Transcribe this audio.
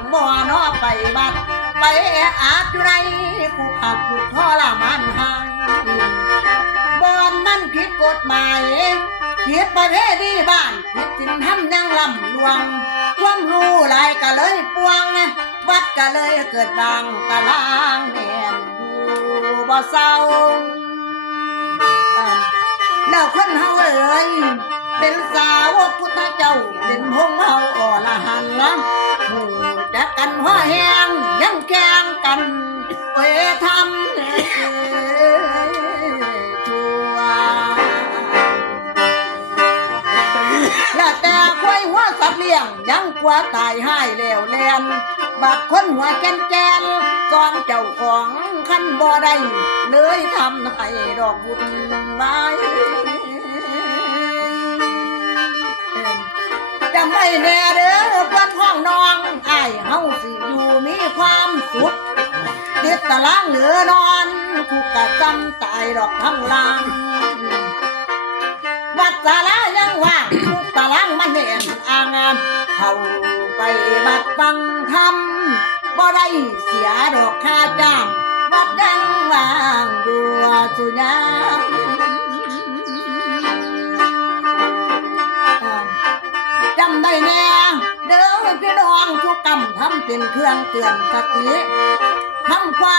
งบ่อนอไปบัดไปอาจอยู่ในผู้ขาดผู้ทรมานหายบอนมันผิดกฎหมายผิดประเพณีบ้านผิดศีลธรรมยังลำลวงความรู้หลายก็เลยปวงวัดก็เลยเกิดดังกะลางแน่นอยู่บ่เศร้าแล้วคนเฮาเอ่ยเป็นสาวกพุทธเจ้าเป็นพงเฮาอรหันต์ล้ำหูจักกันหัวแหงยังแข่งกันเอ้ยทำชั่วแล้วแต่ควายหัวสัตว์เลี้ยงยังกลัวตายให้แล้วแลนบัดคนหัวแก่นแก่นจอนเจ้าของขันบ่ได้เลยทำให้ดอกบุญไม้จำไว้แน่เด้อเพื่อนห้องน้องไอ้เฮาสิอยู่มีความสุขติดตารางเหลือนอนกูกะจำตายดอกทั้งลางวัดศาลายังว่างทุกตารางมันเห็นอ่างเข้าไปบัดฟังธรรมบ่ได้เสียดอกค่าจ้างวัดยังว่างดัวสุญาจำได้แน่เด้อพี่น้องทุกกรรมทำเป็นเครื่องเตือนสติทำความ